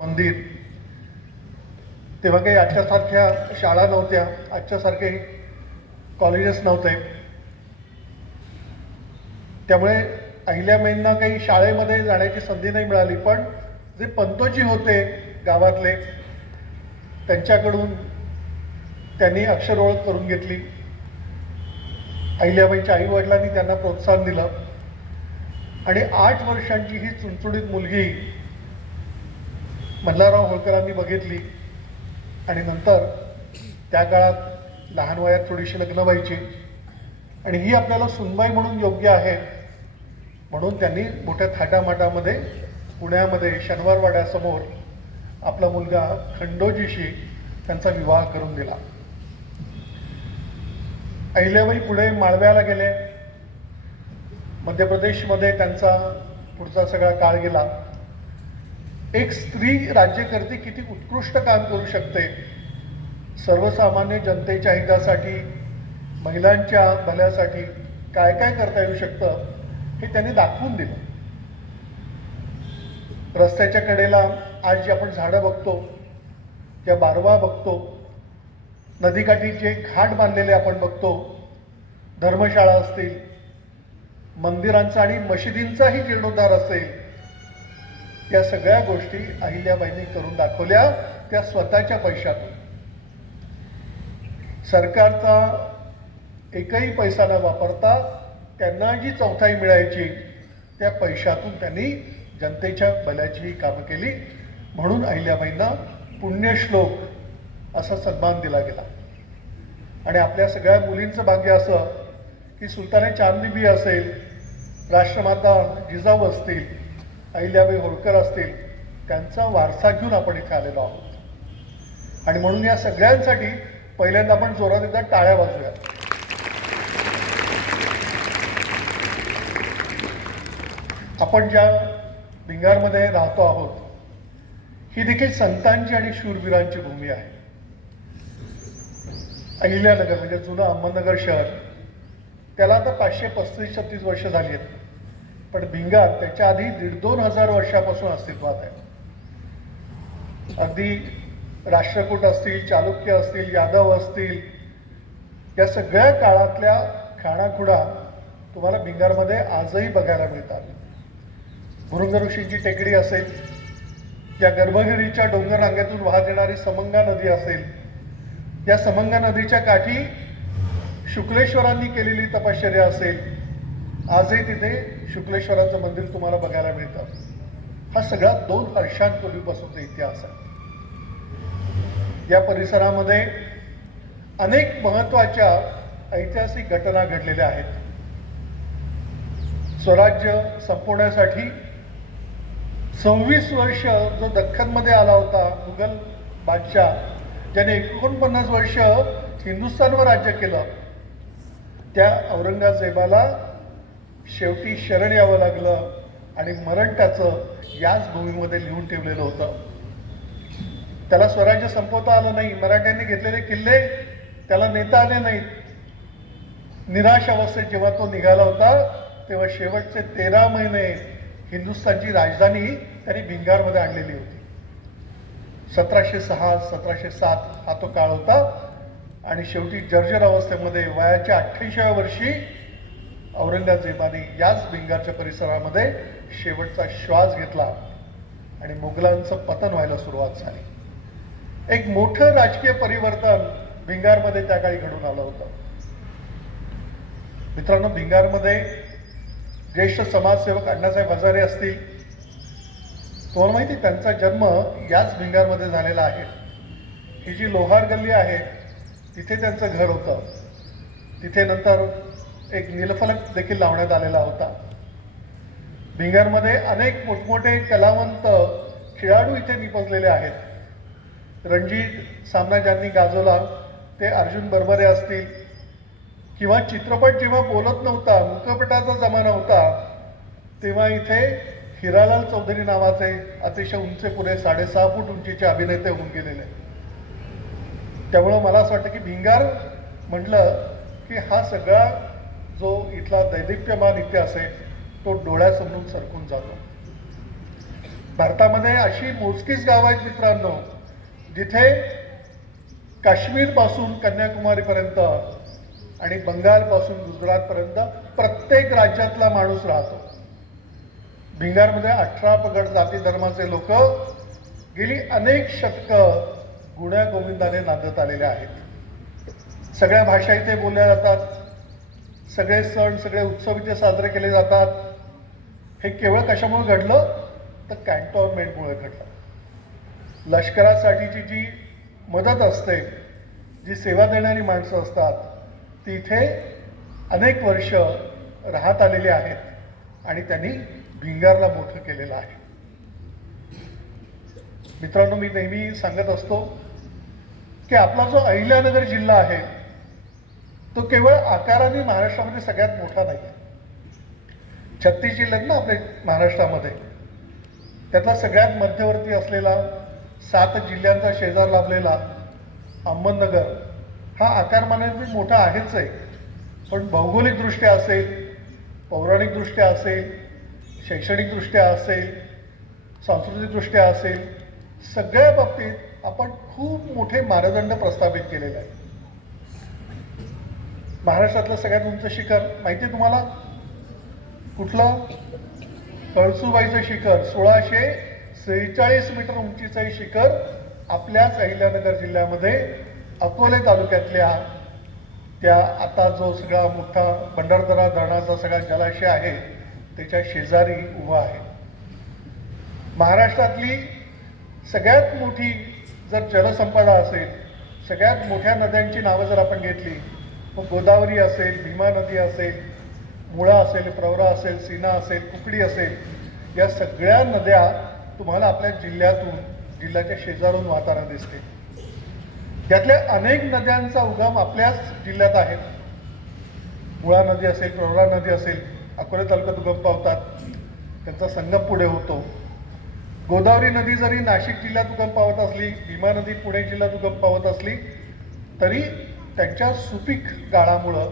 मंदिर तेव्हा काही आजच्यासारख्या शाळा नव्हत्या, आजच्यासारखे कॉलेजेस नव्हते. त्यामुळे अहिल्याबाईंना काही शाळेमध्ये जाण्याची संधी नाही मिळाली. पण जे पंतोजी होते गावातले, त्यांच्याकडून त्यांनी अक्षर ओळख करून घेतली. अहिल्याबाईंच्या आईवडिलांनी त्यांना प्रोत्साहन दिलं आणि 8 वर्षांची ही चुणचुणीत मुलगी मल्हारराव होळकरांनी बघितली. आणि नंतर त्या काळात लहान वयात थोडीशी लग्न व्हायची आणि ही आपल्याला सुनबाई म्हणून योग्य आहे म्हणून त्यांनी मोठ्या थाटामाटामध्ये पुण्यामध्ये शनिवारवाड्यासमोर आपला मुलगा खंडोजीशी त्यांचा विवाह करून दिला. अहिल्याबाई पुढे माळव्याला गेले. मध्य प्रदेशमध्ये त्यांचा पुढचा सगळा काळ गेला. एक स्त्री राज्यकर्ती किती उत्कृष्ट काम करू शकते, सर्वसामान्य जनतेच्या हितासाठी, महिलांच्या भल्यासाठी काय काय करता येऊ शकतं हे त्यांनी दाखवून दिलं. रस्त्याच्या कडेला आज जी आपण झाडं बघतो, त्या बारवा बघतो, नदीकाठी जे घाट बांधलेले आपण बघतो, धर्मशाळा असतील, मंदिरांचा आणि मशिदींचाही जीर्णोद्धार असेल, या सगळ्या गोष्टी अहिल्याबाईंनी करून दाखवल्या. त्या स्वतःच्या पैशातून, सरकारचा एकही पैसा न वापरता त्यांना जी चौथाई मिळायची त्या पैशातून त्यांनी जनतेच्या भल्याची कामं केली. म्हणून अहिल्याबाईंना पुण्यश्लोक असा सन्मान दिला गेला. आणि आपल्या सगळ्या मुलींचं भाग्य असं की सुलताने चांदबीबी असेल, राष्ट्रमाता जिजाऊ असतील, अहिल्याबाई होळकर असतील, त्यांचा वारसा घेऊन आपण इथे आलेलो आहोत. आणि म्हणून या सगळ्यांसाठी पहिल्यांदा आपण जोरात एकदा टाळ्या वाजवूया. आपण ज्या भिंगारमध्ये राहतो आहोत ही देखील संतांची आणि शूरवीरांची भूमी आहे. अहिल्यानगर म्हणजे जुनं अहमदनगर शहर, त्याला आता 535-36 वर्ष झाली आहेत. पण भिंगार त्याच्या आधी 1,500-2,000 वर्षापासून अस्तित्वात आहे. अगदी राष्ट्रकूट असतील, चालुक्य असतील, यादव असतील, या सगळ्या काळातल्या खाणाखुणा तुम्हाला भिंगारमध्ये आजही बघायला मिळतात. भृंग ऋषींची टेकडी असेल, या गर्भगिरीच्या डोंगर रांगेतून वाहत येणारी समंगा नदी असेल, या समंगा नदीच्या काठी शुक्लेश्वरांनी केलेली तपश्चर्या असेल, आजही तिथे शुक्लेश्वराचं मंदिर तुम्हाला बघायला मिळतं. हा सगळा 2 वर्षांपूर्वीपासूनचा इतिहास आहे. या परिसरामध्ये अनेक महत्त्वाच्या ऐतिहासिक घटना घडलेल्या आहेत. स्वराज्य संपवण्यासाठी 26 वर्ष जो दख्खनमध्ये आला होता मुघल बादशाह, ज्याने 49 वर्ष हिंदुस्थानवर राज्य केलं, त्या औरंगजेबाला शेवटी शरण यावं लागलं आणि मरण त्याचं याच भूमीमध्ये लिहून ठेवलेलं होतं. त्याला स्वराज्य संपवता आलं नाही. मराठ्यांनी घेतलेले किल्ले त्याला नेता आले नाहीत. निराश अवस्थेत जेव्हा तो निघाला होता तेव्हा शेवटचे 13 महिने हिंदुस्थानची राजधानी त्यांनी भिंगारमध्ये आणलेली होती. 1706-1707 हा तो काळ होता. आणि शेवटी जर्जर अवस्थेमध्ये वयाच्या 88व्या वर्षी औरंगजेबाने याच भिंगारच्या परिसरामध्ये शेवटचा श्वास घेतला आणि मुघलांचं पतन व्हायला सुरुवात झाली. एक मोठं राजकीय परिवर्तन भिंगारमध्ये त्या काळी घडून आलं होतं. मित्रांनो, भिंगारमध्ये ज्येष्ठ समाजसेवक अण्णासाहेब हजारे असतील, तुम्हाला माहिती त्यांचा जन्म याच भिंगारमध्ये झालेला आहे. ही जी लोहार गल्ली आहे तिथे त्यांचं घर होतं. तिथे नंतर एक नीलफलक देखील लावण्यात आलेला होता. भिंगारमध्ये अनेक मोठमोठे कलावंत, खेळाडू इथे निपजलेले आहेत. रणजी सामना ज्यांनी गाजवला ते अर्जुन बरबरे असतील, किंवा चित्रपट जेव्हा बोलत नव्हता, मुखपटाचा जमाना होता, तेव्हा इथे हिरालाल चौधरी नावाचे अतिशय उंच, पुढे 6.5 फूट उंचीचे अभिनेते होऊन गेलेले. त्यामुळं मला असं वाटतं की भिंगार म्हटलं की हा सगळा जो इथला दैदिप्यमान इतिहास आहे तो डोळ्यासमोरून सरकून जातो. भारतामध्ये अशी मोजकीच गावं आहेत मित्रांनो, जिथे काश्मीरपासून कन्याकुमारीपर्यंत आणि बंगालपासून गुजरातपर्यंत प्रत्येक राज्यातला माणूस राहतो. भिंगारमध्ये 18 पगड जाती धर्माचे लोक गेली अनेक शतकं गुण्या गोविंदाने नांदत आलेले आहेत. सगळ्या भाषा इथे बोलल्या जातात, सगळे सण सगळे उत्सव इथे साजरे केले जातात. हे केवळ कशामुळे घडलं तर कॅन्टॉन्मेंटमुळे घडलं. लष्करासाठीची जी मदत असते, जी सेवा देणारी माणसं असतात, ती इथे अनेक वर्ष राहत आलेली आहेत आणि त्यांनी भिंगारला मोठं केलेलं आहे. मित्रांनो, मी नेहमी सांगत असतो की आपला जो अहिल्यानगर जिल्हा आहे तो केवळ आकाराने महाराष्ट्रामध्ये सगळ्यात मोठा नाही. 36 जिल्हे आहेत ना आपले महाराष्ट्रामध्ये, त्यातला सगळ्यात मध्यवर्ती असलेला 7 जिल्ह्यांचा शेजार लाभलेला अहमदनगर हा आकारमानाने मोठा आहेच आहे, पण भौगोलिकदृष्ट्या असेल, पौराणिकदृष्ट्या असेल, शैक्षणिकदृष्ट्या असेल, सांस्कृतिकदृष्ट्या असेल, सगळ्या बाबतीत आपण खूप मोठे मानदंड प्रस्थापित केलेले आहेत. महाराष्ट्रातलं सगळ्यात उंच शिखर माहिती आहे तुम्हाला कुठलं? कळसुबाईचं शिखर. 1646 मीटर उंचीचं हे शिखर आपल्याच अहिल्यानगर जिल्ह्यामध्ये अकोले तालुक्यातल्या त्या आता जो सगळा मोठा भंडारदरा धरणाचा सगळा जलाशय आहे त्याच्या शेजारी उभा आहे. महाराष्ट्रातली सगळ्यात मोठी जर जलसंपदा असेल, सगळ्यात मोठ्या नद्यांची नावं जर आपण घेतली, मग गोदावरी असेल, भीमा नदी असेल, मुळा असेल, प्रवरा असेल, सीना असेल, कुकडी असेल, या सगळ्या नद्या तुम्हाला आपल्या जिल्ह्यातून, जिल्ह्याच्या शेजारून वाहताना दिसते. त्यातल्या अनेक नद्यांचा उगम आपल्याच जिल्ह्यात आहे. मुळा नदी असेल, प्रवरा नदी असेल, अकोले तालुक्यात उगम पावतात, त्यांचा संगम पुढे होतो. गोदावरी नदी जरी नाशिक जिल्ह्यात उगम पावत असली, भीमा नदी पुणे जिल्ह्यात उगम पावत असली, तरी त्यांच्या सुपीक गाळामुळं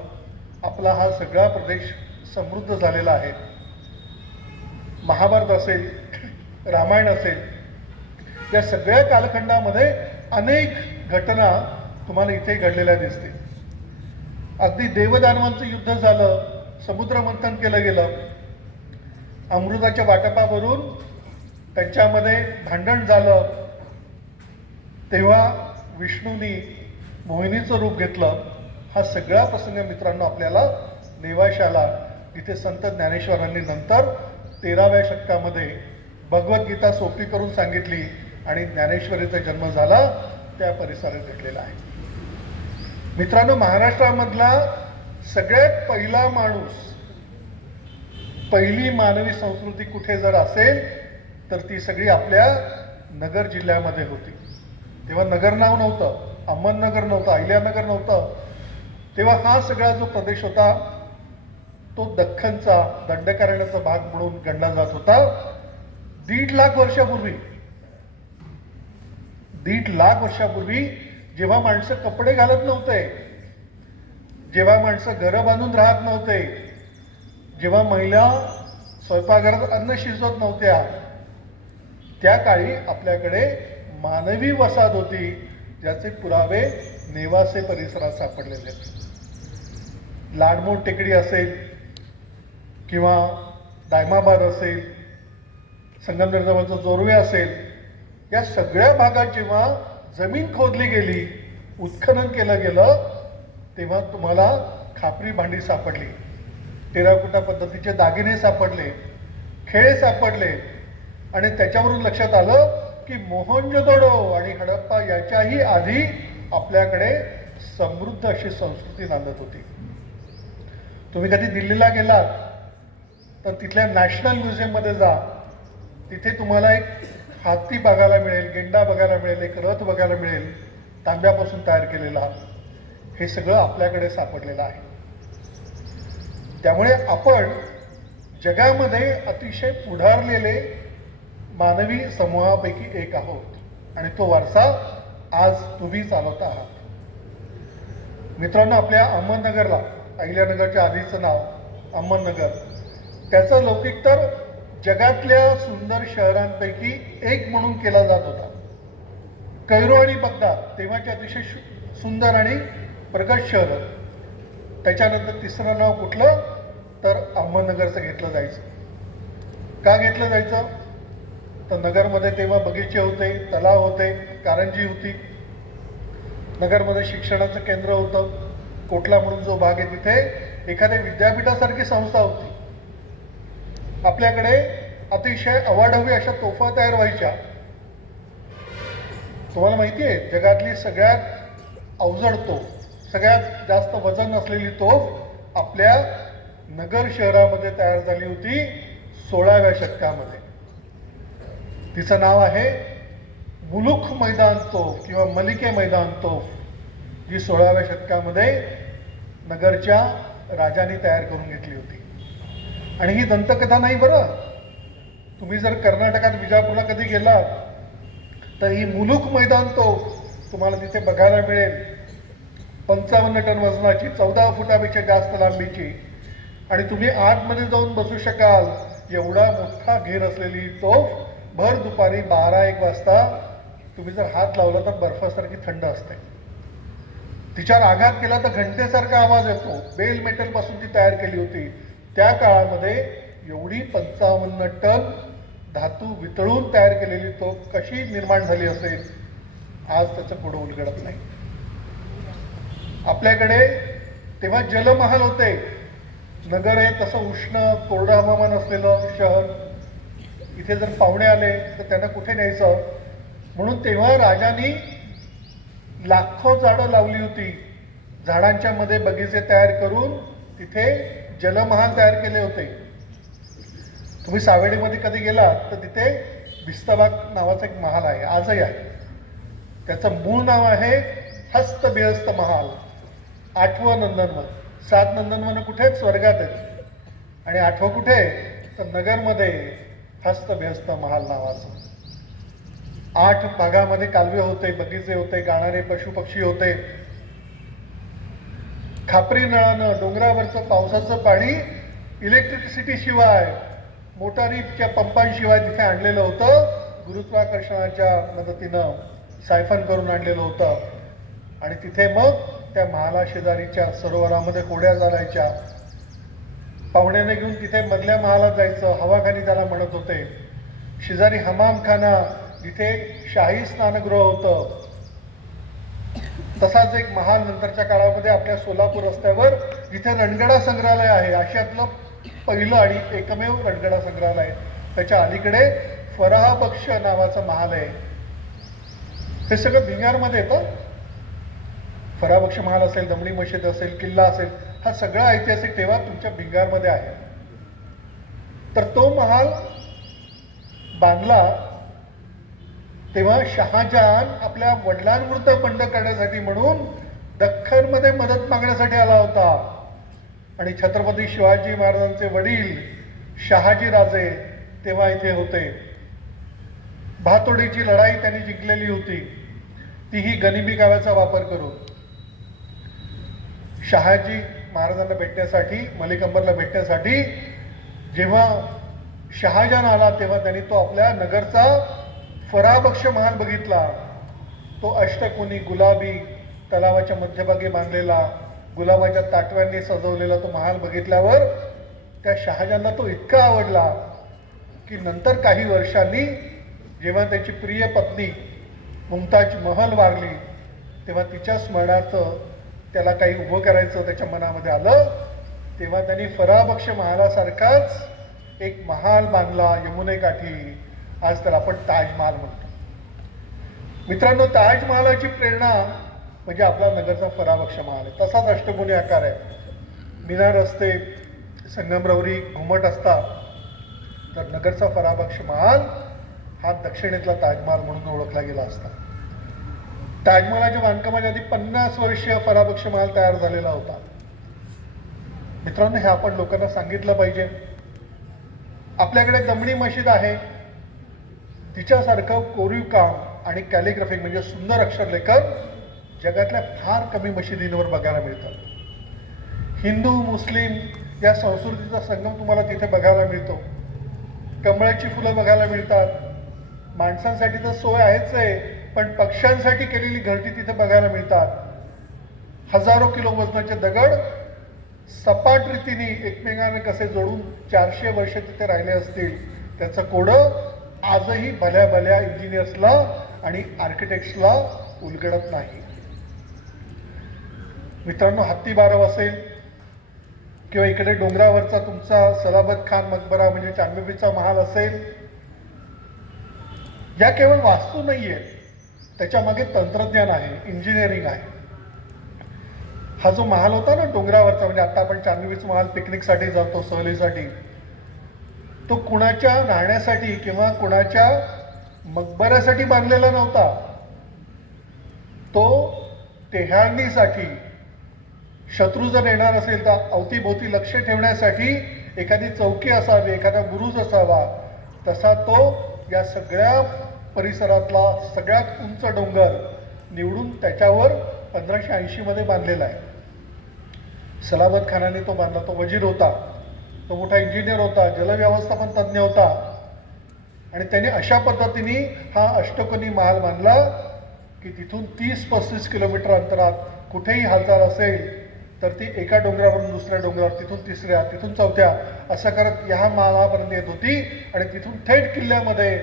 आपला हा सगळा प्रदेश समृद्ध झालेला आहे. महाभारत असेल, रामायण असेल, या सगळ्या कालखंडामध्ये अनेक घटना तुम्हाला इथे घडलेल्या दिसतील. अगदी देवदानवांचं युद्ध झालं, समुद्र मंथन केलं गेलं, अमृताच्या वाटपावरून त्यांच्यामध्ये भांडण झालं, तेव्हा विष्णूंनी मोहिनीचं रूप घेतलं. हा सगळा प्रसंग मित्रांनो आपल्याला नेवाशाला, जिथे संत ज्ञानेश्वरांनी नंतर 13व्या शतकामध्ये भगवद्गीता सोपी करून सांगितली आणि ज्ञानेश्वरीचा जन्म झाला, त्या परिसरात घडलेला आहे. मित्रांनो, महाराष्ट्रामधला सगळ्यात पहिला माणूस, पहिली मानवी संस्कृती कुठे जर असेल तर ती सगळी आपल्या नगर जिल्ह्यामध्ये होती. तेव्हा नगर नाव नव्हतं, अहमदनगर नव्हतं, अहिल्यानगर नव्हतं. तेव्हा हा सगळा जो प्रदेश होता तो दख्खनचा, दंडकारण्याचा भाग म्हणून गणला जात होता. 1.5 लाख वर्षापूर्वी, 1.5 लाख वर्षापूर्वी जेव्हा माणसं कपडे घालत नव्हते, जेव्हा माणसं घरं बांधून राहत नव्हते, जेव्हा महिला स्वयंपाकघरात अन्न शिजवत नव्हत्या, त्या काळी आपल्याकडे मानवी वसाहत होती, ज्याचे पुरावे नेवासे परिसरात सापडलेले आहेत. लाडमोड टेकडी असेल किंवा दायमाबाद असेल, संगमनेरजवळचं जोरवे असेल, या सगळ्या भागात जेव्हा जमीन खोदली गेली, उत्खनन केलं गेलं, तेव्हा तुम्हाला खापरी भांडी सापडली, टेराकोटा पद्धतीचे दागिने सापडले, खेळे सापडले आणि त्याच्यावरून लक्षात आलं की मोहनजोदडो आणि हडप्पा याच्याही आधी आपल्याकडे समृद्ध अशी संस्कृती नांदत होती. तुम्ही कधी दिल्लीला गेलात तर तिथल्या नॅशनल म्युझियममध्ये जा, तिथे तुम्हाला एक हाती बघायला मिळेल, गेंडा बघायला मिळेल, एक रथ बघायला मिळेल, तांब्यापासून तयार केलेला. हे सगळं आपल्याकडे सापडलेलं आहे. त्यामुळे आपण जगामध्ये अतिशय पुढारलेले मानवी समूहापैकी एक आहोत आणि तो वारसा आज तुम्ही चालवत आहात. मित्रांनो, आपल्या अहमदनगरला, अहिल्यानगरच्या आधीचं नाव अहमदनगर, त्याचं लौकिक तर जगातल्या सुंदर शहरांपैकी एक म्हणून केला जात होता. कैरो आणि बगदाद तेव्हाचे अतिशय सुंदर आणि प्रगत शहर. त्याच्यानंतर तिसरं नाव कुठलं तर अहमदनगरचं घेतलं जायचं. का घेतलं जायचं तर नगरमध्ये तेव्हा बगीचे होते, तलाव होते, कारंजी होती. नगरमध्ये शिक्षणाचं केंद्र होतं. कोटला म्हणून जो भाग आहे तिथे एखाद्या विद्यापीठासारखी संस्था होती. आपल्याकडे अतिशय अवाढव्य अशा तोफा तयार व्हायच्या. तुम्हाला माहिती आहे जगातली सगळ्यात अवजड तोफ, सगळ्यात जास्त वजन असलेली तोफ आपल्या नगर शहरामध्ये तयार झाली होती 16व्या शतकामध्ये. तिचं नाव आहे मुलुख मैदान तोफ किंवा मलिके मैदान तोफ, जी 16व्या शतकामध्ये नगरच्या राजांनी तयार करून घेतली होती. आणि ही दंतकथा नाही बरं. तुम्ही जर कर्नाटकात विजापूरला कधी गेलात तर ही मुलुख मैदान तोफ तुम्हाला तिथे बघायला मिळेल. 55 टन वजनाची, 14 फुटापेक्षा जास्त लांबीची, आणि तुम्ही आतमध्ये जाऊन बसू शकाल एवढा मोठा घेर असलेली तोफ भर दुपारी 12-1 वाजता तुम्ही जर हात लावला तर बर्फासारखी थंड असते. तिच्यावर आघात केला तर घंटेसारखा आवाज येतो. बेल मेटलपासून ती तयार केली होती. त्या काळामध्ये एवढी 55 टन धातू वितळून तयार केलेली तोफ कशी निर्माण झाली असेल आज त्याचं पुढं उलगडत नाही. आपल्याकडे तेव्हा जलमहाल होते. नगर हे तसं उष्ण कोरडं हवामान असलेलं शहर. इथे जर पाहुणे आले तर त्यांना कुठे न्यायचं म्हणून तेव्हा राजांनी लाखो झाडं लावली होती. झाडांच्या मध्ये बगीचे तयार करून तिथे जलमहाल तयार केले होते. तुम्ही सावेडीमध्ये कधी गेलात तर तिथे भिस्तबाग नावाचा एक महाल आहे, आजही आहे. त्याचं मूळ नाव आहे हस्तबिहस्त महाल. 8वं नंदनवन. 7 नंदनवन कुठे स्वर्गात आहेत आणि 8वं कुठे तर नगरमध्ये हस्तबिहस्त महाल नावाचं. 8 भागामध्ये कालवे होते, बगीचे होते, गाणारे पशुपक्षी होते. खापरी नळानं डोंगरावरचं पावसाचं पाणी इलेक्ट्रिसिटी शिवाय, मोटारीच्या पंपांशिवाय तिथे आणलेलं होतं. गुरुत्वाकर्षणाच्या मदतीनं सायफन करून आणलेलं होतं. आणि तिथे मग त्या महाला शेजारीच्या सरोवरामध्ये होड्या चालायच्या. पाहुण्याने घेऊन तिथे मधल्या महालात जायचं. हवाखानी त्याला म्हणत होते. शेजारी हमामखाना, जिथे शाही स्नानगृह होतं. तसाच एक महाल नंतरच्या काळामध्ये आपल्या सोलापूर रस्त्यावर जिथे रणगाडा संग्रहालय आहे, आशियातलं पहिलं आणि एकमेव रणगाडा संग्रहालय. त्याच्या अलीकडे फराह बक्ष नावाचं महाल आहे. हे सगळं भिंगारमध्ये येतं. फराह बक्ष महाल असेल, दमडी मशीद असेल, किल्ला असेल, हा सगळा ऐतिहासिक ठेवा तुमच्या भिंगारमध्ये आहे. तर तो महाल बांधला तेव्हा शहाजहान आपल्या वडिलांविरुद्ध बंड करण्यासाठी म्हणून दख्खनमध्ये मदत मागण्यासाठी आला होता. आणि छत्रपती शिवाजी महाराजांचे वडील शहाजी राजे तेव्हा इथे होते. भातोडीची लढाई त्यांनी जिंकलेली होती, तीही गनिमी काव्याचा वापर करून. शहाजी महाराजांना भेटण्यासाठी, मलिक अंबरला भेटण्यासाठी जेव्हा शहाजहान आला तेव्हा त्यांनी तो आपल्या नगरचा फराहबक्ष महाल बघितला. तो अष्टकोनी गुलाबी तलावाच्या मध्यभागी बांधलेला, गुलाबाच्या ताटव्यांनी सजवलेला तो महाल बघितल्यावर त्या शहाजहानला तो इतका आवडला की नंतर काही वर्षांनी जेव्हा त्याची प्रिय पत्नी मुमताज महल वारली तेव्हा तिच्या स्मरणार्थ त्याला काही उभं करायचं त्याच्या मनामध्ये आलं. तेव्हा त्यांनी फराहबक्ष महालासारखाच एक महाल बांधला यमुनेकाठी. आज त्याला आपण ताजमहाल म्हणतो. मित्रांनो, ताजमहालाची प्रेरणा म्हणजे आपला नगरचा फराहबक्ष महाल आहे. तसाच अष्टकोनी आकार आहे. मिनार असते, संगमरवरी घुमट असतात. तर नगरचा फराहबक्ष महाल हा दक्षिणेतला ताजमहाल म्हणून ओळखला गेला असता. ताजमहालाच्या बांधकामाच्या आधी 50 वर्षीय फराहबक्ष महाल तयार झालेला होता. मित्रांनो, हे आपण लोकांना सांगितलं पाहिजे. आपल्याकडे दमडी मशीद आहे, तिच्यासारखं कोरीव काम आणि कॅलिग्राफी म्हणजे सुंदर अक्षरलेखन जगातल्या फार कमी मशिदींवर बघायला मिळतं. हिंदू मुस्लिम या संस्कृतीचा संगम तुम्हाला तिथे बघायला मिळतो. कमळाची फुलं बघायला मिळतात. माणसांसाठी तर सोय आहेच आहे, पण पक्ष्यांसाठी केलेली घरटी तिथे बघायला मिळतात. हजारो किलो वजनाचे दगड सपाट रीतीने एकमेकांना कसे जोडून 400 वर्ष तिथे राहिले असतील, त्याचं कोडं आजही भल्या भल्या इंजिनियर्सला आणि आर्किटेक्ट्सला उलगडत नाही. मित्रांनो, हत्तीबारव असेल किंवा इकडे डोंगरावरचा तुमचा सलाबत खान मकबरा म्हणजे चांदबिबीचा महाल असेल, या केवळ वास्तू नाही आहेत, त्याच्यामागे तंत्रज्ञान आहे, इंजिनिअरिंग आहे. हा जो महाल होता ना डोंगरावरचा, म्हणजे आता आपण चांदबिबीचा महाल पिकनिकसाठी जातो, सहलीसाठी, तो कुणाच्या राहण्यासाठी किंवा कुणाच्या मकबऱ्यासाठी बांधलेला नव्हता. तो टेहाळणीसाठी, शत्रू जर येणार असेल तर अवतीभोवती लक्ष ठेवण्यासाठी एखादी चौकी असावी, एखादा बुरुज असावा, तसा तो या सगळ्या परिसरातला सगळ्यात उंच डोंगर निवडून त्याच्यावर 1580 मध्ये बांधलेला आहे. सलाबत खानाने तो बांधला. तो वजीर होता, तो मोठा इंजिनियर होता, जलव्यवस्थापन तज्ज्ञ होता, आणि त्याने अशा पद्धतीने हा अष्टकोनी महाल बांधला की तिथून 30-35 किलोमीटर अंतरात कुठेही हालचाल असेल तर ती एका डोंगरावरून दुसऱ्या डोंगरावर, तिथून तिसऱ्या, तिथून चौथ्या, असं करत ह्या महालापर्यंत येत होती आणि तिथून थेट किल्ल्यामध्ये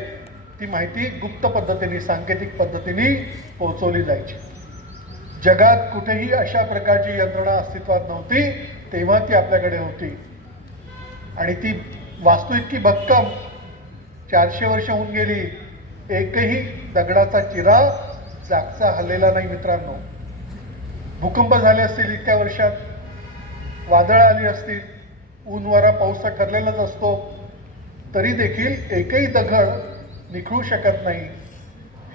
ती माहिती गुप्त पद्धतीने, सांकेतिक पद्धतीने पोहोचवली जायची. जगात कुठेही अशा प्रकारची यंत्रणा अस्तित्वात नव्हती, तेव्हा ती आपल्याकडे होती. आणि ती वास्तू इतकी भक्कम, 400 वर्ष होऊन गेली, एकही दगडाचा चिरा जागचा हललेला नाही. मित्रांनो, भूकंप झाले असतील इतक्या वर्षात, वादळं आली असतील, ऊन वारा पाऊस तर ठरलेलाच असतो, तरी देखील एकही दगड निखळू शकत नाही.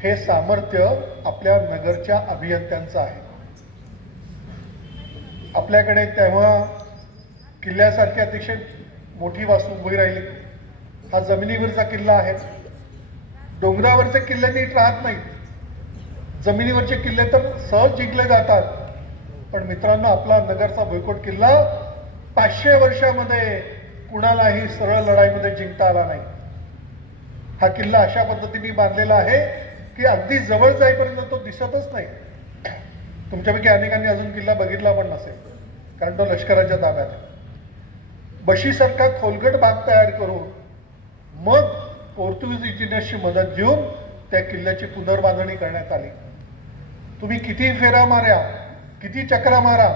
हे सामर्थ्य आपल्या नगरच्या अभियंत्यांचं आहे. आपल्याकडे तेव्हा किल्ल्यासारखी अतिशय मोठी वास्तू उभी राहिली. हा जमिनीवरचा किल्ला आहे. डोंगरावरचे किल्ले नीट राहत नाहीत, जमिनीवरचे किल्ले तर सहज जिंकले जातात. पण मित्रांनो, आपला नगरचा भुईकोट किल्ला 500 वर्षामध्ये कुणालाही सरळ लढाईमध्ये जिंकता आला नाही. हा किल्ला अशा पद्धतीने बांधलेला आहे की अगदी जवळ जाईपर्यंत तो दिसतच नाही. तुमच्यापैकी अनेकांनी अजून किल्ला बघितला पण नसेल, कारण तो लष्कराच्या ताब्यात आहे. बशीसारखा खोलगट भाग तयार करून मग पोर्तुगीज इंजिनियर्सची मदत घेऊन त्या किल्ल्याची पुनर्बांधणी करण्यात आली. तुम्ही किती फेरा मारा, किती चक्रा मारा,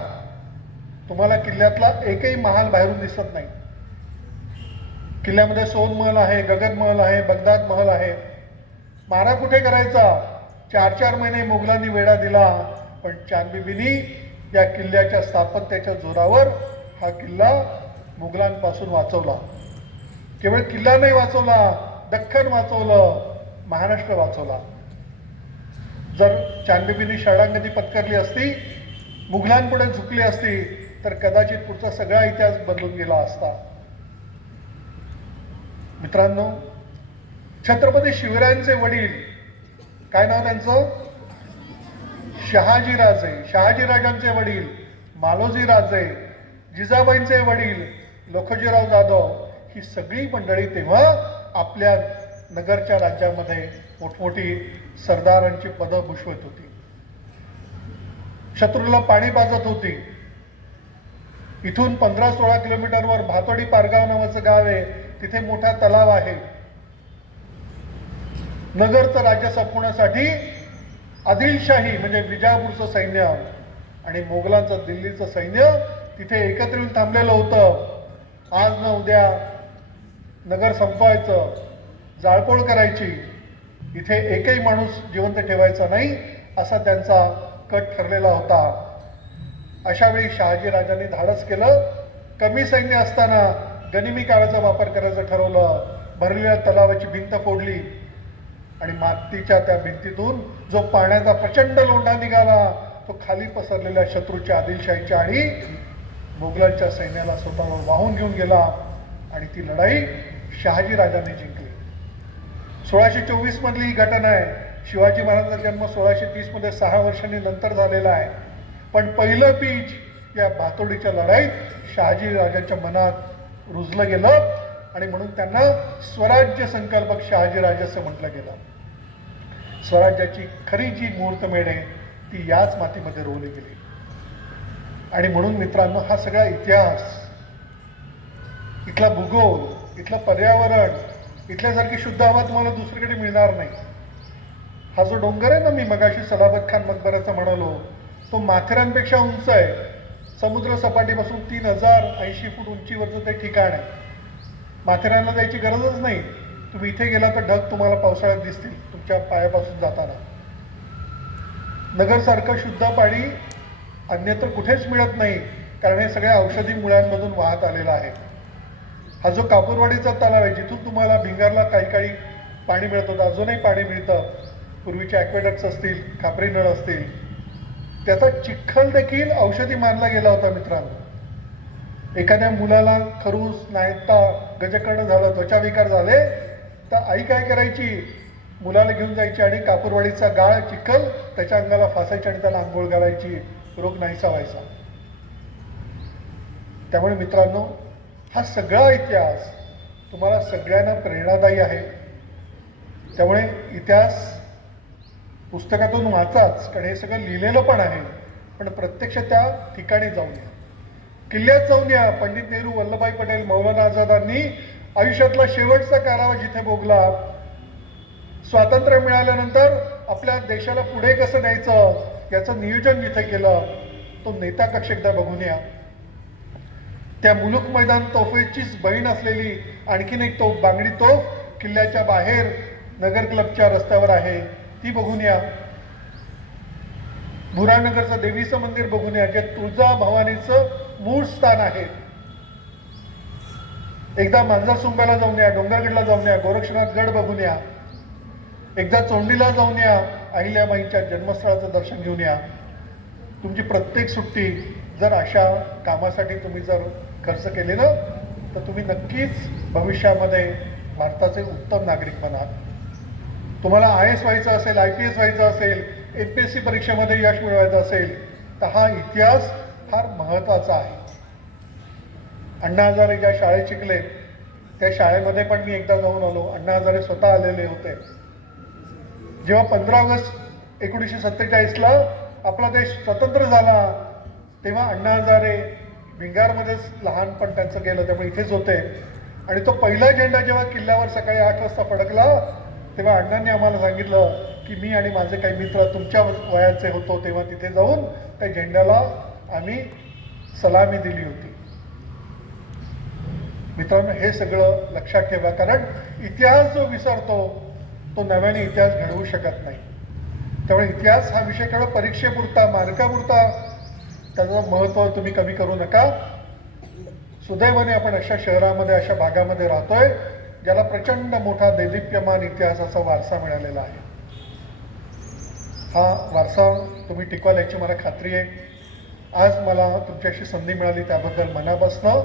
तुम्हाला किल्ल्यातला एकही महाल बाहेरून दिसत नाही. किल्ल्यामध्ये सोन महल आहे, गगन महल आहे, बगदाद महल आहे. मारा कुठे करायचा? 4-4 महिने मुघलांनी वेढा दिला, पण चांदबिबीनी या किल्ल्याच्या स्थापत्याच्या जोरावर हा किल्ला मुघलांपासून वाचवला. केवळ किल्ला नाही वाचवला, दख्खन वाचवलं, महाराष्ट्र वाचवला. जर चांदबिबीनी शरणागती पत्करली असती, मुघलांपुढे झुकली असती, तर कदाचित पुढचा सगळा इतिहास बदलून गेला असता. मित्रांनो, छत्रपती शिवरायांचे वडील, काय नाव त्यांचं? शहाजीराजे. शहाजीराजांचे वडील मालोजीराजे, जिजाबाईंचे वडील लखोजीराव जाधव, ही सगळी मंडळी तेव्हा आपल्या नगरच्या राज्यामध्ये मोठमोठी सरदारांची पदं भूषवत होती. शत्रूला पाणी पाजत होती. इथून 15-16 किलोमीटरवर भातोडी पारगाव नावाचं गाव आहे, तिथे मोठा तलाव आहे. नगरचं राज्य संपवण्यासाठी आदिलशाही म्हणजे विजापूरचं सैन्य आणि मोगलांचं दिल्लीचं सैन्य तिथे एकत्र येऊन थांबलेलं होतं. आज ना उद्या नगर संपवायचं, जाळपोळ करायची, इथे एकही माणूस जिवंत ठेवायचा नाही, असा त्यांचा कट ठरलेला होता. अशावेळी शहाजीराजांनी धाडस केलं. कमी सैन्य असताना गनिमी काळाचा वापर करायचं ठरवलं. भरलेल्या तलावाची भिंत फोडली आणि मातीच्या त्या भिंतीतून जो पाण्याचा प्रचंड लोंढा निघाला, तो खाली पसरलेल्या शत्रूच्या, आदिलशाहीच्या आणि मोगलांच्या सैन्याला स्वतःवर वाहून घेऊन गेला आणि ती लढाई शहाजीराजांनी जिंकली. 1624 मधली ही घटना आहे. शिवाजी महाराजांचा जन्म 1630 मध्ये 6 वर्षांनी नंतर झालेला आहे. पण पहिलं बीज या भातोडीच्या लढाईत शहाजीराजांच्या मनात रुजलं गेलं. आणि म्हणून त्यांना स्वराज्य संकल्पक शहाजीराजे असं म्हटलं गेलं. स्वराज्याची खरी जी मुहूर्तमेढ आहे ती याच मातीमध्ये रोवली गेली. आणि म्हणून मित्रांनो, हा सगळा इतिहास, इथला भूगोल, इथलं पर्यावरण, इथल्यासारखी शुद्ध हवा तुम्हाला दुसरीकडे मिळणार नाही. हा जो डोंगर आहे ना, मी मगाशी सलाबत खान मकबराचा म्हणालो, तो माथेरानपेक्षा उंच आहे. समुद्र सपाटीपासून 3080 फूट उंचीवरचं ते ठिकाण आहे. माथेरानला जायची गरजच नाही. तुम्ही इथे गेला तर ढग तुम्हाला पावसाळ्यात दिसतील तुमच्या पायापासून जाताना. नगरसारखं शुद्ध पाणी अन्यत्र कुठेच मिळत नाही, कारण हे सगळ्या औषधी मुळांमधून वाहत आलेला आहे. हा जो कापूरवाडीचा तलाव आहे, जिथून तुम्हाला भिंगारला काही काळी पाणी मिळत होतं, अजूनही पाणी मिळतं, पूर्वीचे ॲक्वेडक्ट्स असतील, खापरी नळ असतील, त्याचा चिखल देखील औषधी मानला गेला होता. मित्रांनो, एखाद्या मुलाला खरूस, नायता, गजकर्ण झालं, त्वचाविकार झाले तर आई काय करायची, मुलाला घेऊन जायची आणि कापूरवाडीचा गाळ चिखल त्याच्या अंगाला फासायची आणि त्याला आंघोळ घालायची, रोग नाहीसा व्हायचा. त्यामुळे मित्रांनो, हा सगळा इतिहास तुम्हाला सगळ्यांना प्रेरणादायी आहे. त्यामुळे इतिहास पुस्तकातून वाचाच, कारण हे सगळं लिहिलेलं पण आहे, पण प्रत्यक्ष त्या ठिकाणी जाऊन या, किल्ल्यात जाऊन या. पंडित नेहरू, वल्लभभाई पटेल, मौलाना आझादांनी आयुष्यातला शेवटचा कालावा जिथे भोगला, स्वातंत्र्य मिळाल्यानंतर आपल्या देशाला पुढे कसं न्यायचं याचं नियोजन जिथे केलं, तो नेता कक्ष एकदा बघून या. त्या मुलुक मैदान तोफेचीच बहीण असलेली आणखीन एक तोफ, बांगडी तोफ, किल्ल्याच्या बाहेर नगर क्लबच्या रस्त्यावर आहे, ती बघून या. भुरानगरचं देवीचं मंदिर बघून या, जे तुळजा भवानीचं मूळ स्थान आहे. एकदा मांजरसुंबाला जाऊन या, डोंगरगडला जाऊन या, गोरक्षनाथ गड बघून या. एकदा चोंडीला जाऊन या, अहिल्याबाईंच्या जन्मस्थळाचं दर्शन घेऊन या. तुमची प्रत्येक सुट्टी जर अशा कामासाठी तुम्ही जर खर्च केली ना, तर तुम्ही नक्कीच भविष्यामध्ये भारताचे उत्तम नागरिक बनाल. तुम्हाला IAS व्हायचं असेल, IPS व्हायचं असेल, APSC परीक्षेमध्ये यश मिळवायचं असेल, तर हा इतिहास फार महत्त्वाचा आहे. अण्णा हजारे ज्या शाळेत शिकले त्या शाळेमध्ये पण मी एकदा जाऊन आलो. अण्णा हजारे स्वतः आलेले होते. जेव्हा 15 ऑगस्ट 1947ला आपला देश स्वतंत्र झाला, तेव्हा अण्णा हजारे भिंगारमध्येच लहानपण त्यांचं गेलं, त्यामुळे इथेच होते. आणि तो पहिला झेंडा जेव्हा किल्ल्यावर सकाळी 8 वाजता फडकला, तेव्हा अण्णांनी आम्हाला सांगितलं की मी आणि माझे काही मित्र तुमच्या वयाचे होतो, तेव्हा तिथे जाऊन त्या झेंड्याला आम्ही सलामी दिली होती. मित्रांनो, हे सगळं लक्षात ठेवा, कारण इतिहास जो विसरतो तो नव्याने इतिहास घडवू शकत नाही. त्यामुळे इतिहास हा विषय केवळ परीक्षेपुरता, मार्कापुरता त्याचं महत्त्व तुम्ही कमी करू नका. सुदैवाने आपण अशा शहरामध्ये, अशा भागामध्ये राहतोय ज्याला प्रचंड मोठा दैदिप्यमान इतिहासाचा वारसा मिळालेला आहे. हा वारसा तुम्ही टिकवाल याची मला खात्री आहे. आज मला तुमच्याशी संधी मिळाली त्याबद्दल मनापासून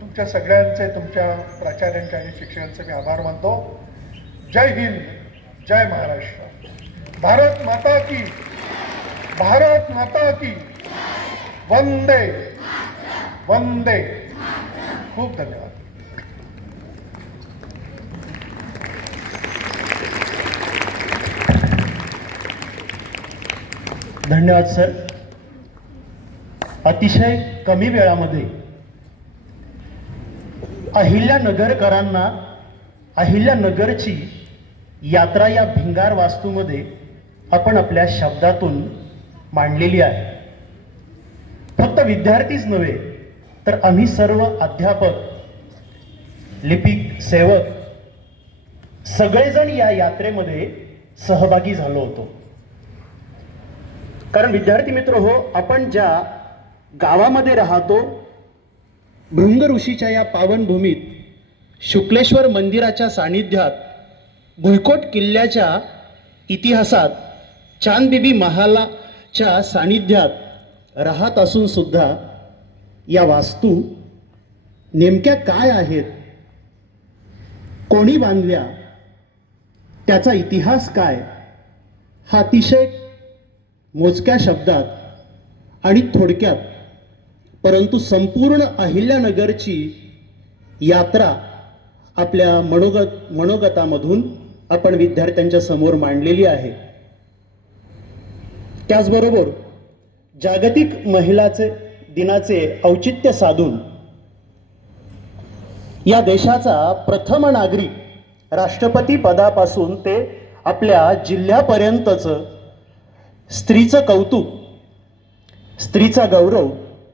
तुमच्या सगळ्यांचे, तुमच्या प्राचार्यांचे आणि शिक्षकांचे मी आभार मानतो. जय हिंद, जय महाराष्ट्र. भारत माता की, भारत माता की, वंदे वंदे. खूप धन्यवाद. धन्यवाद सर. अतिशय कमी वेळामध्ये अहिल्यानगरकरांना अहिल्यानगरची यात्रा या भिंगार वास्तूमध्ये आपण आपल्या शब्दातून मांडलेली आहे. फक्त विद्यार्थीच नव्हे तर आम्ही सर्व अध्यापक, लिपिक, सेवक सगळेजण या यात्रेमध्ये सहभागी झालो होतो. कारण विद्यार्थी मित्र हो, आपण ज्या गावामध्ये राहतो, भृंग ऋषीच्या या पावनभूमीत, शुक्लेश्वर मंदिराच्या सानिध्यात, भुईकोट किल्ल्याच्या इतिहासात, चांदबिबी महालाच्या सानिध्यात राहत असून सुद्धा या वास्तू नेमक्या काय आहेत, कोणी बांधल्या, त्याचा इतिहास काय, हा अतिशय मोजक्या शब्दात आणि थोडक्यात परंतु संपूर्ण अहिल्यानगरची यात्रा आपल्या मनोगतामधून आपण विद्यार्थ्यांच्या समोर मांडलेली आहे. त्याचबरोबर जागतिक महिलाचे दिनाचे औचित्य साधून या देशाचा प्रथम नागरिक राष्ट्रपती पदापासून ते आपल्या जिल्ह्यापर्यंतचं स्त्रीचं कौतुक, स्त्रीचा गौरव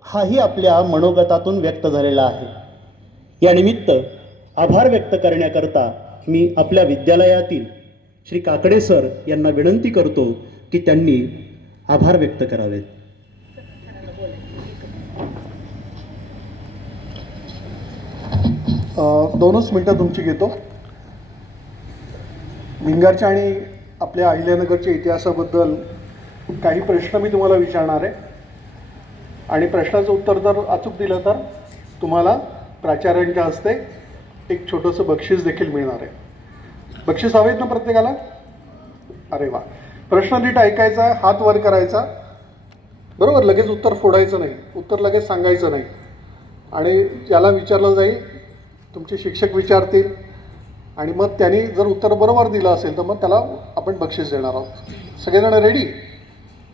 हाही आपल्या मनोगतातून व्यक्त झालेला आहे. या निमित्त आभार व्यक्त करण्याकरता मी आपल्या विद्यालयातील श्री काकडे सर यांना विनंती करतो की त्यांनी आभार व्यक्त करावेत. दोनच मिनटं तुमची घेतो. भिंगारच्या आणि आपल्या अहिल्यानगरच्या इतिहासाबद्दल काही प्रश्न मी तुम्हाला विचारणार आहे आणि प्रश्नाचं उत्तर जर अचूक दिलं तर तुम्हाला प्राचार्यांच्या हस्ते एक छोटंसं बक्षीस देखील मिळणार आहे. बक्षीस हवेत ना प्रत्येकाला? अरे वा. प्रश्न नीट ऐकायचा, हात वर करायचा, बरोबर. लगेच उत्तर फोडायचं नाही, उत्तर लगेच सांगायचं नाही. आणि ज्याला विचारलं जाईल तुमचे शिक्षक विचारतील आणि मग त्यांनी जर उत्तर बरोबर दिलं असेल तर मग त्याला आपण बक्षीस देणार आहोत. सगळेजण रेडी?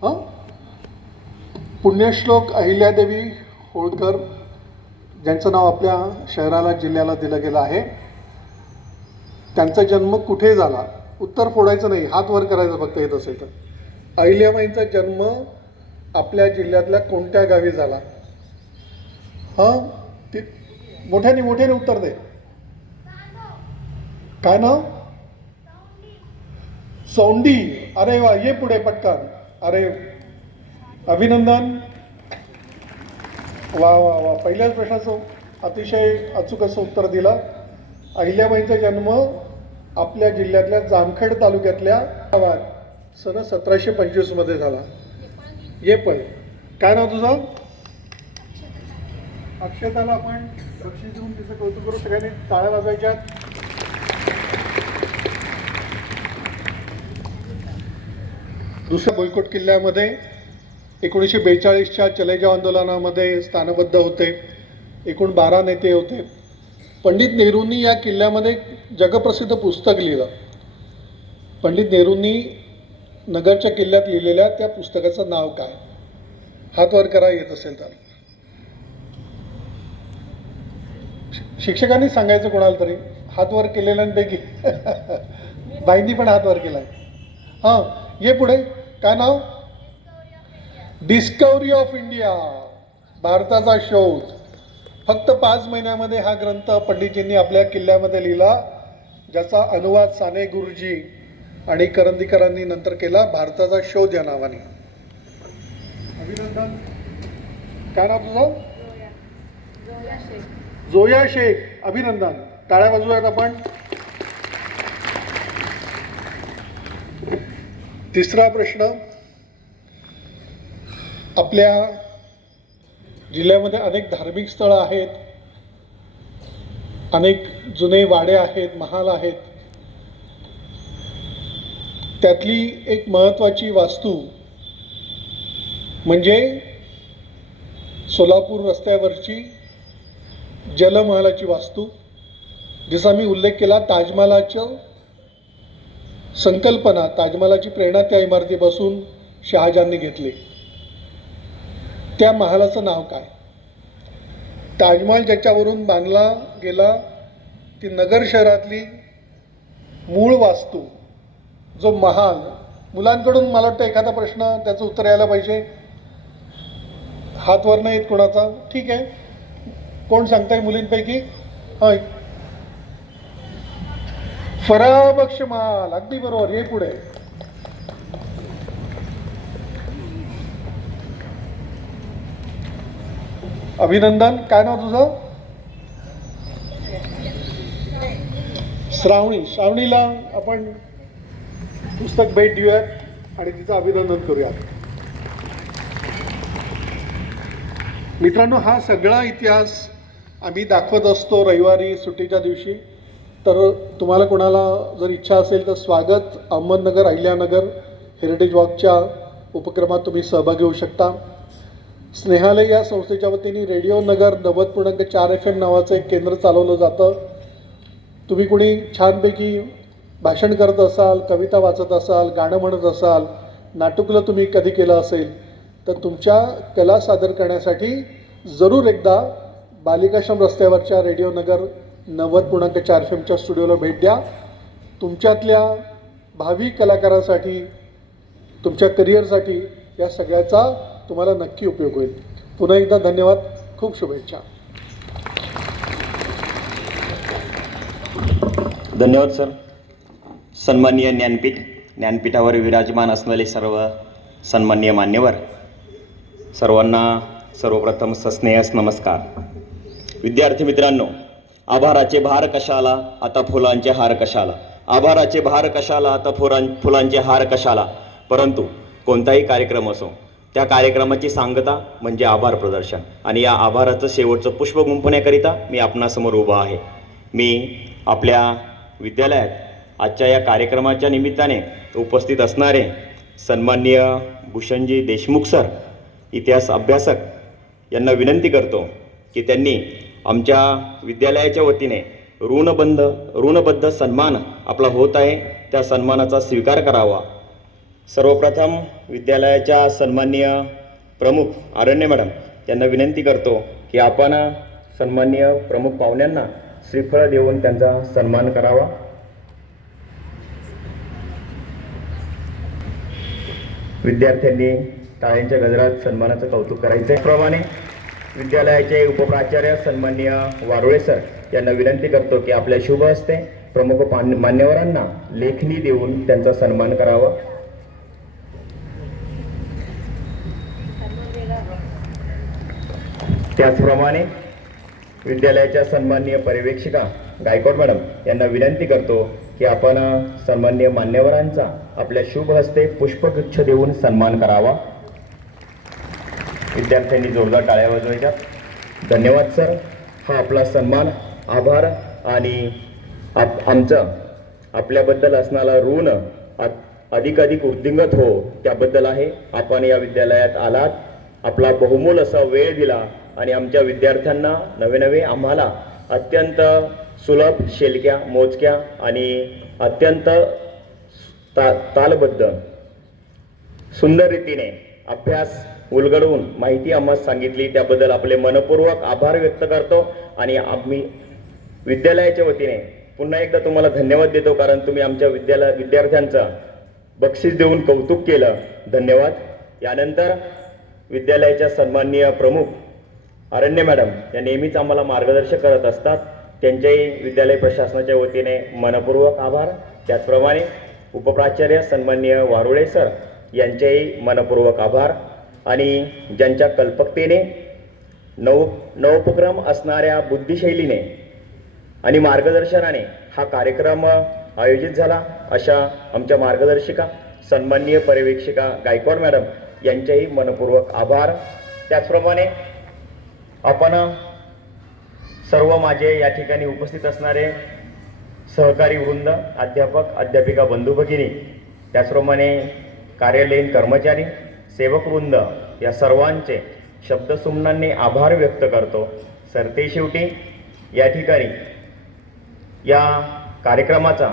हां. पुण्यश्लोक अहिल्यादेवी होळकर ज्यांचं नाव आपल्या शहराला, जिल्ह्याला दिलं गेलं आहे, त्यांचा जन्म कुठे झाला? उत्तर फोडायचं नाही, हात वर करायचं फक्त येत असेल तर. अहिल्याबाईंचा जन्म आपल्या जिल्ह्यातल्या कोणत्या गावी झाला? हां, ती मोठ्याने उत्तर दे. काय नाव? सौंडी. अरे वा, ये पुढे पटकन. अरे अभिनंदन. वा वा वा. पहिल्याच प्रश्नाचं अतिशय अचूक असं उत्तर दिलं. अहिल्याबाईंचा जन्म आपल्या जिल्ह्यातल्या जामखेड तालुक्यातल्या गावात सन 1725 मध्ये झाला. ये पण. काय नाव तुझं? अक्षताला आपण बक्षीस देऊन तिचं कौतुक करू. सगळ्यांनी टाळ्या वाजवायच्या. दुसऱ्या बोयकोट किल्ल्यामध्ये 1942च्या चलेजाव आंदोलनामध्ये स्थानबद्ध होते. एकूण 12 नेते होते. पंडित नेहरूंनी या किल्ल्यामध्ये जगप्रसिद्ध पुस्तक लिहिलं. पंडित नेहरूंनी नगरच्या किल्ल्यात लिहिलेल्या त्या पुस्तकाचं नाव काय? हात वर करा येत असेल तर. शिक्षकांनी सांगायचं कोणाला तरी. हात वर केलेल्यांपैकी बाईंनी पण हात वर केलाय. हां, ये पुढे. काय नाव? डिस्कवरी ऑफ इंडिया, भारताचा शोध. फक्त 5 महिन्यामध्ये हा ग्रंथ पंडितजींनी आपल्या किल्ल्यामध्ये लिहिला, ज्याचा अनुवाद साने गुरुजी आणि करंदीकरांनी नंतर केला, भारताचा शोध या नावाने. अभिनंदन. काय नाव तुझं? जोया शेख. अभिनंदन. टाळ्या वाजवूयात आपण. तिसरा प्रश्न. आपल्या जिल्ह्यामध्ये अनेक धार्मिक स्थळं आहेत, अनेक जुने वाडे आहेत, महाल आहेत. त्यातली एक महत्त्वाची वास्तू म्हणजे सोलापूर रस्त्यावरची जलमहालाची वास्तू. जसा मी उल्लेख केला, ताजमहालाचं संकल्पना, ताजमहालाची प्रेरणा त्या इमारतीपासून शहाजहानने घेतली. त्या महालाचं नाव काय? ताजमहाल ज्याच्यावरून बांधला गेला ती नगर शहरातली मूळ वास्तू, जो महाल. मुलांकडून मला वाटतं एखादा प्रश्न त्याचं उत्तर यायला पाहिजे. हात वर नाही येत कोणाचा? ठीक आहे. कोण सांगताय मुलींपैकी? हां, फराबक्ष महाल. अगदी बरोबर. ये पुढे. अभिनंदन. काय नाव तुझं? श्रावणी. श्रावणीला आपण पुस्तक भेट देऊयात आणि तिचं अभिनंदन करूयात. मित्रांनो, हा सगळा इतिहास आम्ही दाखवत असतो रविवारी सुट्टीच्या दिवशी. तर तुम्हाला कोणाला जर इच्छा असेल तर स्वागत. अहमदनगर, अहिल्यानगर हेरिटेज वॉकच्या उपक्रमात तुम्ही सहभागी होऊ शकता. स्नेहालय या संस्थेच्या वतीने रेडिओ नगर 90.4 FM नावाचं एक केंद्र चालवलं जातं. तुम्ही कोणी छानपैकी भाषण करत असाल, कविता वाचत असाल, गाणं म्हणत असाल, नाटुकलं तुम्ही कधी केलं असेल, तर तुमच्या कला सादर करण्यासाठी जरूर एकदा बालिकाश्रम रस्त्यावरच्या रेडिओ नगर 90.4 FM स्टुडिओला भेट द्या. तुमच्यातल्या भावी कलाकारासाठी, तुमच्या करिअरसाठी या सगळ्याचा तुम्हाला नक्की उपयोग होईल. पुन्हा एकदा धन्यवाद. खूप शुभेच्छा. धन्यवाद सर. सन्माननीय ज्ञानपीठावर विराजमान असलेले सर्व सन्माननीय मान्यवर, सर्वांना सर्वप्रथम सस्नेहस नमस्कार. विद्यार्थी मित्रांनो, आभाराचे भार कशाला आता फुलांचे हार कशाला, आभाराचे भार कशाला आता फुलांचे हार कशाला. परंतु कोणताही कार्यक्रम असो, त्या कार्यक्रमाची सांगता म्हणजे आभार प्रदर्शन, आणि या आभाराचं शेवटचं पुष्प गुंफण्याकरिता मी आपणासमोर उभा आहे. मी आपल्या विद्यालयात आजच्या या कार्यक्रमाच्या निमित्ताने उपस्थित असणारे सन्माननीय भूषणजी देशमुख सर, इतिहास अभ्यासक, यांना विनंती करतो की त्यांनी आमच्या विद्यालयाच्या वतीने ऋणबद्ध सन्मान आपला होत आहे, त्या सन्मानाचा स्वीकार करावा. सर्वप्रथम विद्यालयाच्या सन्माननीय प्रमुख आरण्य मॅडम यांना विनंती करतो की आपण सन्माननीय प्रमुख पाहुण्यांना श्रीफळ देऊन त्यांचा सन्मान करावा. विद्यार्थ्यांनी टाळ्यांच्या गजरात सन्मानाचं कौतुक करायचं. त्याप्रमाणे विद्यालयाचे उपप्राचार्य सन्माननीय वारुळे सर यांना विनंती करतो की आपल्या शुभ हस्ते प्रमुख मान्यवरांना लेखणी देऊन त्यांचा सन्मान करावा. त्याचप्रमाणे विद्यालयाच्या सन्माननीय पर्यवेक्षिका गायकवाड मॅडम यांना विनंती करतो की आपण सन्माननीय मान्यवरांचा आपल्या शुभ हस्ते पुष्पगुच्छ देऊन सन्मान करावा. विद्यार्थ्यांनी जोरदार टाळ्या वाजवायच्या. धन्यवाद सर. हा आपला सन्मान, आभार आणि आमचं आपल्याबद्दल असणारा ऋण अधिकाधिक वृद्धिंगत हो त्याबद्दल आहे. आपण या विद्यालयात आलात, आपला बहुमोल असा वेळ दिला आणि आमच्या विद्यार्थ्यांना नवे आम्हाला अत्यंत सुलभ, शेलक्या, मोजक्या आणि अत्यंत तालबद्ध सुंदर रीतीने अभ्यास उलगडवून माहिती आम्हाला सांगितली, त्याबद्दल आपले मनपूर्वक आभार व्यक्त करतो. आणि आम्ही विद्यालयाच्या वतीने पुन्हा एकदा तुम्हाला धन्यवाद देतो, कारण तुम्ही आमच्या विद्यार्थ्यांचं बक्षीस देऊन कौतुक केलं. धन्यवाद. यानंतर विद्यालयाच्या सन्माननीय प्रमुख आरण्य मॅडम या नेहमीच आम्हाला मार्गदर्शन करत असतात, त्यांच्याही विद्यालय प्रशासनाच्या वतीने मनपूर्वक आभार. त्याचप्रमाणे उपप्राचार्य सन्माननीय वारुळे सर यांचेही मनपूर्वक आभार. आणि ज्यांच्या कल्पकतेने नवोपक्रम असणाऱ्या बुद्धिशैलीने आणि मार्गदर्शनाने हा कार्यक्रम आयोजित झाला, अशा आमच्या मार्गदर्शिका सन्माननीय पर्यवेक्षिका गायकवाड मॅडम यांचेही मनपूर्वक आभार. त्याचप्रमाणे आपण सर्व माझे या ठिकाणी उपस्थित असणारे सहकारी वृंद, अध्यापक अध्यापिका बंधू भगिनी, त्याचप्रमाणे कार्यालयीन कर्मचारी, सेवक वृंद या सर्वांचे शब्दसुमनांनी आभार व्यक्त करतो. सरते शेवटी या ठिकाणी या कार्यक्रमाचा